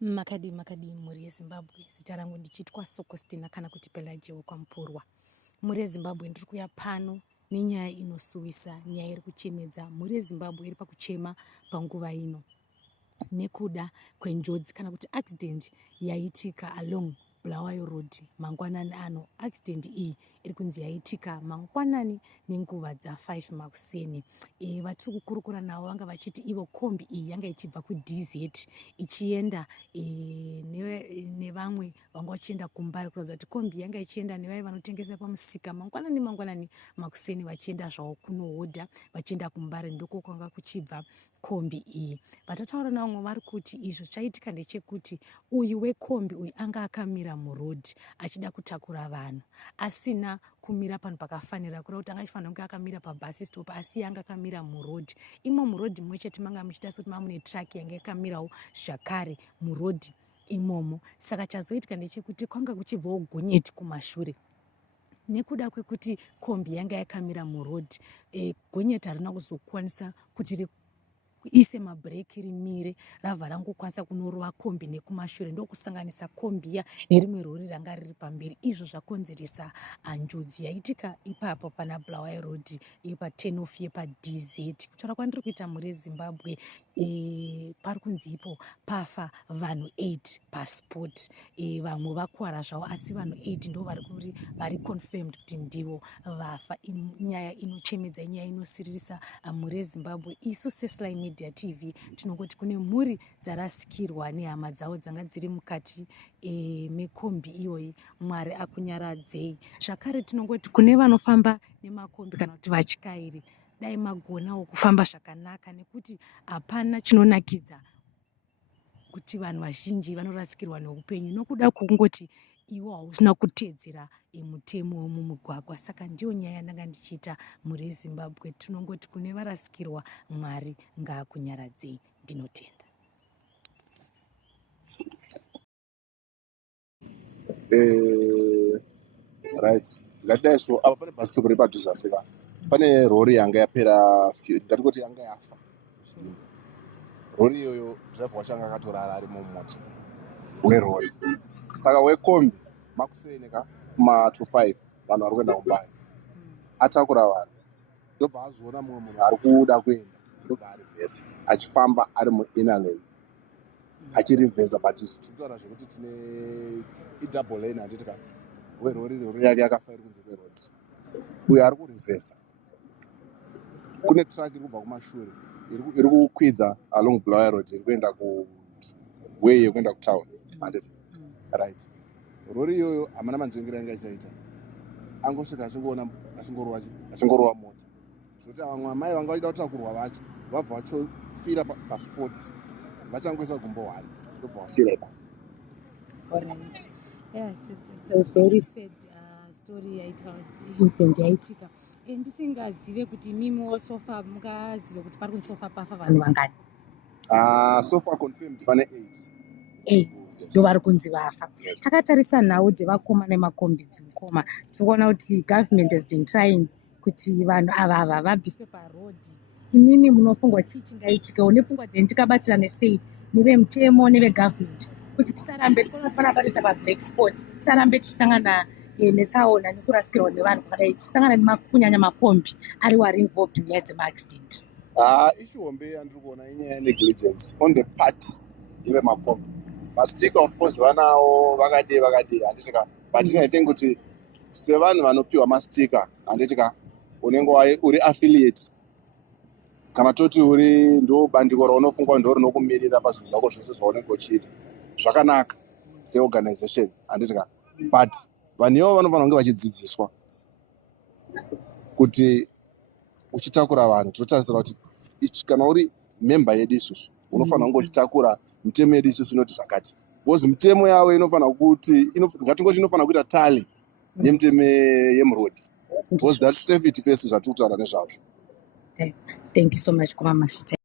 Makadi mhuri yeZimbabwe. Zita rangu ndichitwa Sokostina kana kuti Pelagiyo Kwamporwa. Mhuri yeZimbabwe ndiri kuuya pano nenyaya inosuwisa, nyaya iri kuchemedza. Mhuri yeZimbabwe iri pakuchema panguva ino nekuda kwenjodzi kana kuti accident yaitika along Bulawayo Road mangwanani ano. Accident iyi iri kunzi yaitika mangwanani nenguva dza5 makuseni. Vatiri kukurukura navo vanga vachiti ivo kombi iyi yanga ichibva kuDZ ichienda nevamwe vanga vachienda kuMbare, kuratidza kuti kombi yanga ichienda nevai vanotengesa pamusika mangwanani makuseni vachienda zvavo kunohodha vachienda kuMbare, ndoko kwanga kuchibva kombi iyi. Vatataura navamwe vari kuti izvo chaitika ndechekuti uyu wekombi uyu anga akamira murodhi achida kutakura vanhu asina kumira panhu pakafanira, kureva kuti anga achifanira kunge akamira pabhasi stop, asi anga akamira murodhi. Imo murodhi mumwe chete manga muchiita sekuti mamune traki yanga yakamirawo zvakare murodhi imomo. Saka chazoitika ndechekuti kwanga kuchibvawo gonyeti kumashure nekuda kwekuti kombi yanga yakamira murodhi. Gonyeti harina kuzokwanisa kuti ise mabhireki rimire, ravha rangokwanisa kunorova kombi nekumashure, ndokusanganisa kombiya nerimwe rori ranga riri pamberi. Izvo zvakonzeresa njodzi yaitika ipapo pana Bulawayo Road pa10 of yepaDZ. Kutaura kwandiri kuita mhuri yeZimbabwe, pari kunzi ipo pafa vanhu 8 pasport. Vamwe vakuwara zvavo, asi vanhu 8 ndo vari confirmed kuti ndivo vafa. Nyaya inochemedza, nyaya inosiririsa mhuri yeZimbabwe. Isu seSly Media TV tinongoti kune mhuri dzarasikirwa nehama dzavo dzanga dziri mukati mekombi iyoyi, Mwari akunyaradzei. Zvakare tinongoti kune vanofamba nemakombi kana kuti vatyairi, dai magonawo kufamba zvakanaka, nekuti hapana chinonakidza kuti vanhu vazhinji vanorasikirwa neupenyu nokuda kwokungoti iwo hausina kuteedzera mutemo wemumugwagwa. Saka ndiyo nyaya yandanga ndichiita mhuri yeZimbabwe. Tinongoti kune varasikirwa, Mwari ngaakunyaradzei. Ndinotenda. Right. Ngadai so apa pane bus stop iri padhuze apika. Pane rori yanga yapera ngatikoti yanga yafa. Rori iyoyo driver wacho anga akatorara ari mumota werori. Saka wekombi makuseni kuma25 vanhu vari kuenda kuMbare atakura vanhu, ndobva azoona mumwe munhu ari kuda kuenda, ndobva arivhesa achifamba ari muinner lane achirivhesa, but tikutaura zvekuti tine idouble lane handitika werori yake yakafa iri kunze kwerodi. Uyo ari kurivhesa, kune truck iri kubva kumashure iri kukwidza along Bulawayo Road iri kuenda kuway yekuenda kutown handiti. Right. Rori iyoyo hamana manzvengero yanga ichaita, angosvika achingorova mota, zvekuti vamwe amai vanga vachida kutakurwa vacho vabva vachofira pasport, vachangoisa gumbo 1 ndobva vafira ipapo. Alright. Yeah, it's a very sad story yaitika, incident yaitika. Ndisingazive kuti mimi sofa mungazive kuti pari kunsofa pafa vanhu vangani? So far confirmed pane 8. Ndo vari kunzi vafa. Takatarisa nhau dzevakoma nemakombi dzimukoma, tikuona kuti government has been trying kuti vanhu ava vabviswe parodhi. Imimi munofungwa chii chingaitikewo, nepfungwa dzenyu tikabatsirane sei nevemutemo nevegovernment kuti tisarambe tikaona pana panoita pablack spot, tisarambe tichisangana netsaona nekurasikirwa nevanhu pakadai, tichisangana kunyanya makombi ariwo ari involved munyaya dzemaaccident. Issue hombe yandiri kuona inyaya yenegligence on the part yevemakombi. Mastika of course vanawo vakade handitika, but I think kuti sevanhu vanopiwa mastika handitika, unenge uri affiliate kana toti uri ndo bandiko raunofungwa ndo rinokumirira pazvinhu zvako zvese zvaunenge uchiita, zvakanaka seorganization handitika, but vanhu ivo vanofanira kunge vachidzidziswa kuti uchitakura vanhu totarisira kuti kana uri member yedu isusu unofanira kunge uchitakura mitemo yedu isusu inoti zvakati, because mitemo yavo inofanira kuti ngatingoti inofanira kuita tali nemitemo yemurodhi, because that's safety first zvatiri kutaura nezvazvo. Thank you so much, Mama Mashita.